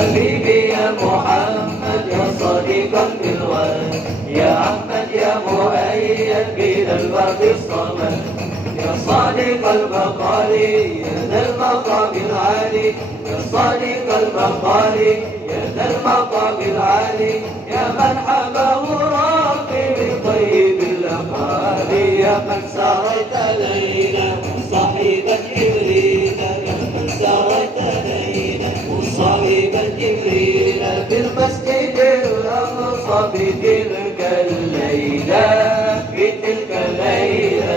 حبيبي يا محمد يا صديقا بالوالد، يا أحمد يا مؤيد بنا الباقي الصمد، يا صادق المقال يا ذا المقام العالي، يا صادق المقال يا ذا المقام العالي، يا من حبه ربي بطيب الأقوال، يا من سريت ليلا صحيبا جبريل، يا من سريت ليلا صحيبا جبريل في المسجد الأقصى في تلك الليلة، في تلك الليلة.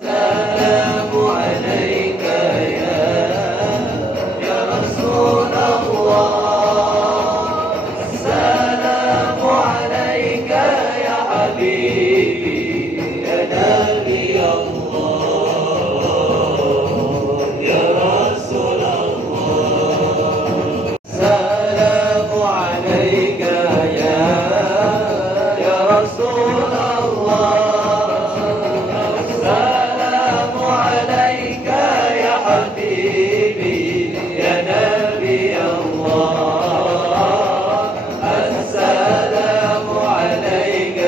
السلام عليك يا رسول الله، السلام عليك يا حبيبي يا نبي الله يا رسول الله. السلام عليك يا رسول الله، عليك يا حبيبي يا نبي الله، السلام عليك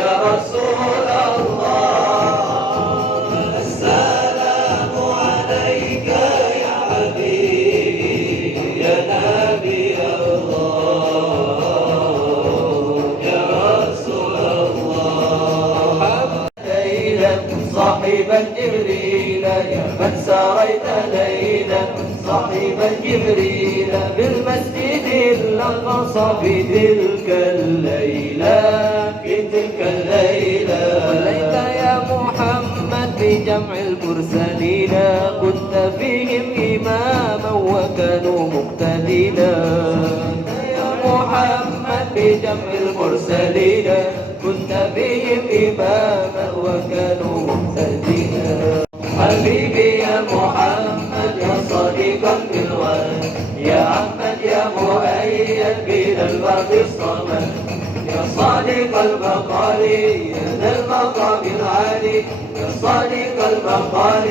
يا رسول الله، السلام عليك يا حبيبي يا نبي الله يا رسول الله. صاحبا جبريل يا من سريت ليلا صاحبا جبريل بالمسجد الأقصى في تلك الليلة، في تلك الليلة. وليت يا محمد في جمع المرسلين كنت فيهم إماما وكانوا مقتدينا، يا محمد في جمع المرسلين كنت بهم إماما وكانوا مهتدين. حبيبي يا محمد يا صديقا بالوالد، يا أحمد يا مؤيد بنا الباقي الصمد، يا صادق المقال يا ذا المقام العالي، يا صادق المقال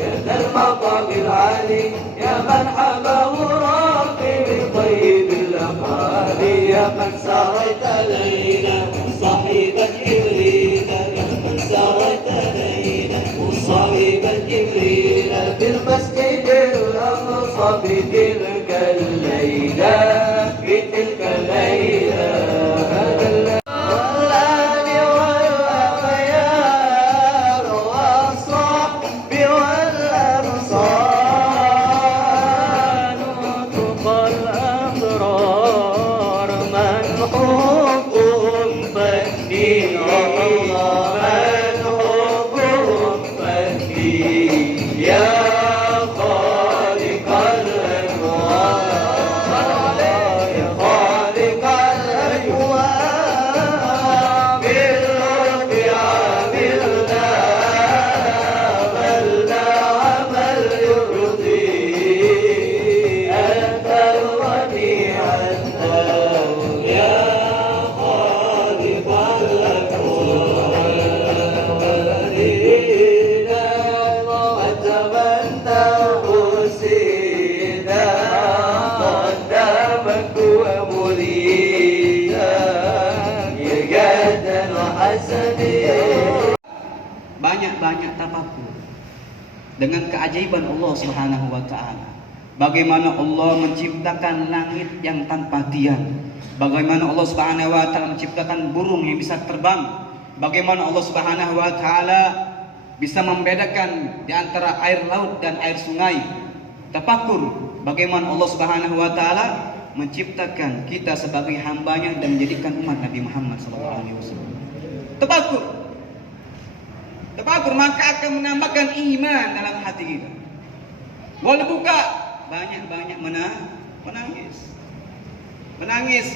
يا ذا المقام العالي، يا من حبه ربي بطيب الأقوال، يا من سريت ليلا صاحبا جبريل، يا من سريت ليلا صاحبا جبريل في المسجد الأقصى في تلك الليلة، في تلك الليلة. Banyak-banyak tafakur dengan keajaiban Allah Subhanahu wa taala. Bagaimana Allah menciptakan langit yang tanpa tiang, bagaimana Allah Subhanahu wa taala menciptakan burung yang bisa terbang, bagaimana Allah Subhanahu wa taala bisa membedakan di antara air laut dan air sungai. Tafakur bagaimana Allah Subhanahu wa taala menciptakan kita sebagai hambanya dan menjadikan umat Nabi Muhammad SAW. Tafakur maka akan menambahkan iman dalam hati kita. Boleh buka banyak-banyak menangis.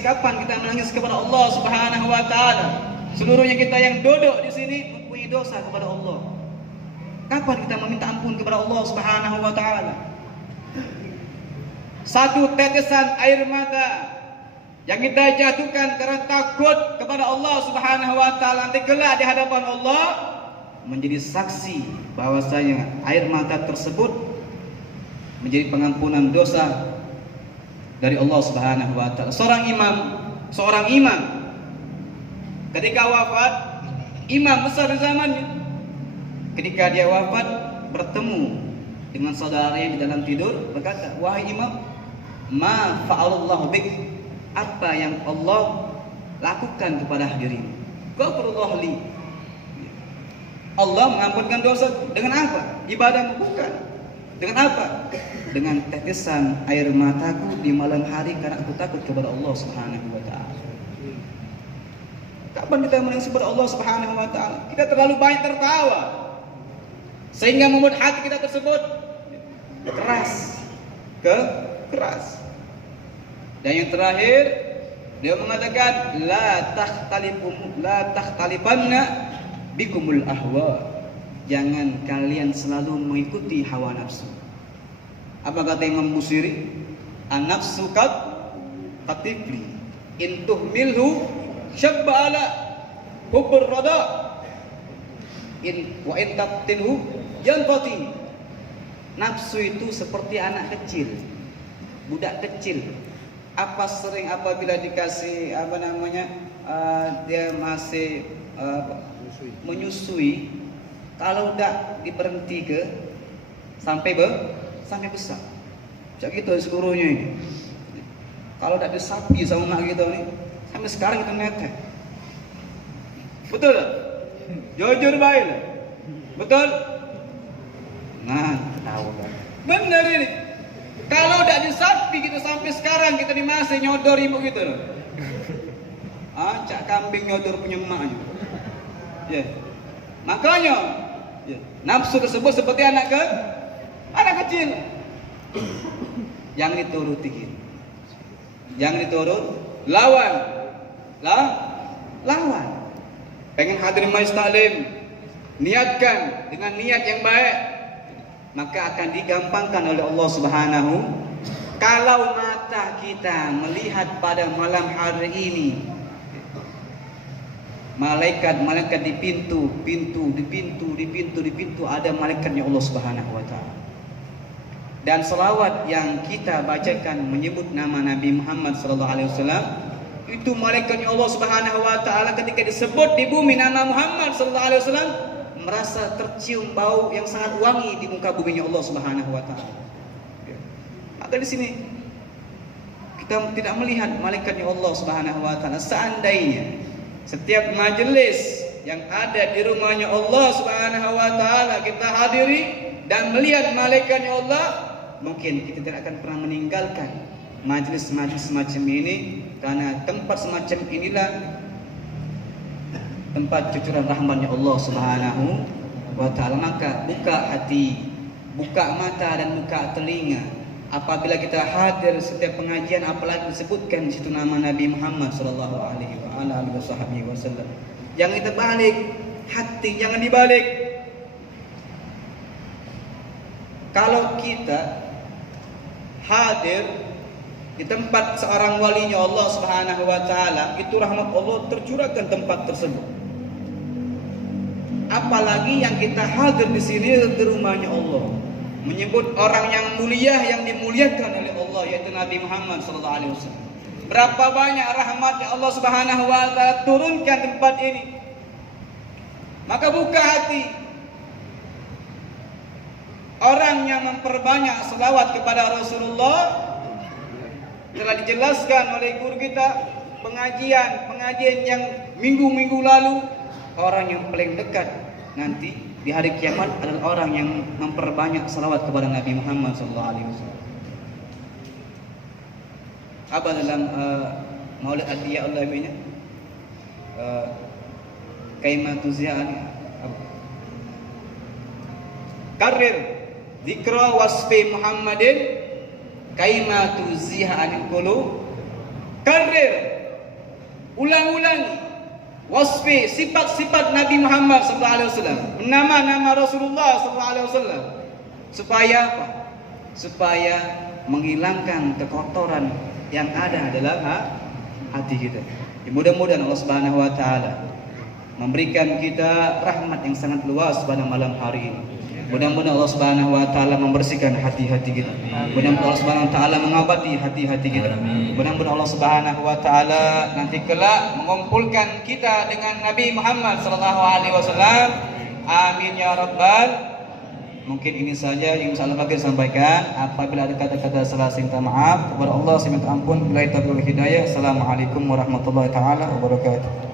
Kapan kita menangis kepada Allah Subhanahu wa taala? Seluruhnya kita yang duduk di sini mempunyai dosa kepada Allah. Kapan kita meminta ampun kepada Allah Subhanahu wa taala? Satu tetesan air mata yang kita jatuhkan karena takut kepada Allah Subhanahu wa taala, nanti kelak di hadapan Allah menjadi saksi bahwasanya air mata tersebut menjadi pengampunan dosa dari Allah Subhanahu wa taala. Seorang imam ketika wafat, imam besar di zamannya, ketika dia wafat bertemu dengan saudaranya di dalam tidur, berkata, "Wahai imam, ma fa'alallahu bik?" Apa yang Allah lakukan kepada hadirin? Ghafurullah li. Allah mengampunkan dosa dengan apa? Ibadah bukan. Dengan apa? Dengan tetesan air mataku di malam hari karena aku takut kepada Allah Subhanahu wa taala. Kapan kita menangis kepada Allah Subhanahu wa taala? Kita terlalu banyak tertawa sehingga membuat hati kita tersebut keras. Dan yang terakhir, dia mengatakan la takhtalifanna bikumul ahwa. Jangan kalian selalu mengikuti hawa nafsu. Apa kata Imam Busiri? An-nafsu katifli in tuhmilhu syabba ala hubbur rada in taqtinhu yanfati. Nafsu itu seperti anak kecil, budak kecil. Apabila dikasih dia masih menyusui, kalau tidak diberhenti sampai besar. Macam gitu seluruhnya ini. Kalau tidak disapi sama mak kita nih, sampai sekarang kita netek. Betul? Jujur baik. Betul? Nah, tahu kan. Benar ini. Kalau tidak disapi kita sampai sekarang kita masih nyodor ibu gitu loh. Cak kambing nyodor punya emaknya. Ya. Makanya nafsu tersebut seperti anak kecil. Yang dituruti. Yang diturut lawan. Pengen hadir majlis taklim, niatkan dengan niat yang baik, maka akan digampangkan oleh Allah Subhanahu. Kalau mata kita melihat pada malam hari ini, malaikat di pintu ada malaikatnya Allah Subhanahu wa taala. Dan selawat yang kita bacakan menyebut nama Nabi Muhammad sallallahu alaihi wasallam, itu malaikatnya Allah Subhanahu wa taala ketika disebut di bumi nama Muhammad sallallahu alaihi wasallam merasa tercium bau yang sangat wangi di muka buminya Allah Subhanahu wa taala. Maka di sini kita tidak melihat malaikatnya Allah Subhanahu wa taala. Seandainya setiap majelis yang ada di rumahnya Allah Subhanahu wa taala kita hadiri dan melihat malaikatnya Allah, mungkin kita tidak akan pernah meninggalkan majelis-majelis semacam ini, karena tempat semacam inilah tempat cucuran rahmatnya Allah Subhanahu wa taala. Maka buka hati, buka mata dan buka telinga apabila kita hadir setiap pengajian, apalagi disebutkan di situ nama Nabi Muhammad sallallahu alaihi wasallam. Jangan kita balik hati, jangan dibalik. Kalau kita hadir di tempat seorang walinya Allah Subhanahu wa taala, itu rahmat Allah tercurahkan tempat tersebut. Apalagi yang kita hadir di sini di rumahnya Allah, menyebut orang yang mulia yang dimuliakan oleh Allah, yaitu Nabi Muhammad sallallahu alaihi wasallam. Berapa banyak rahmatnya Allah Subhanahu wa taala turunkan tempat ini. Maka buka hati. Orang yang memperbanyak selawat kepada Rasulullah telah dijelaskan oleh guru kita pengajian yang minggu-minggu lalu, orang yang paling dekat nanti di hari kiamat adalah orang yang memperbanyak selawat kepada Nabi Muhammad SAW. Apa dalam Maulid Adiyah Allah-nya? Kaimatu zi'ani Karir Zikra wasfi Muhammadin kaimatu zi'anil qulub. Karir, ulang-ulangi wasfi sifat-sifat Nabi Muhammad SAW, nama-nama Rasulullah SAW, supaya apa? Supaya menghilangkan kekotoran yang ada dalam hati kita. Ya, mudah-mudahan Allah Subhanahu wa taala memberikan kita rahmat yang sangat luas pada malam hari ini. Mudah-mudahan Allah Subhanahu wa taala membersihkan hati-hati kita. Mudah-mudahan Allah Subhanahu wa taala mengobati hati-hati kita. Mudah-mudahan Allah Subhanahu wa taala nanti kelak mengumpulkan kita dengan Nabi Muhammad sallallahu alaihi wasallam. Amin ya rabbal. Mungkin ini saja yang bisa Allah sampaikan. Apabila ada kata-kata salah, saya minta maaf kepada Allah, saya minta ampun. Billahi taufiq wal hidayah. Assalamualaikum warahmatullahi taala wabarakatuh.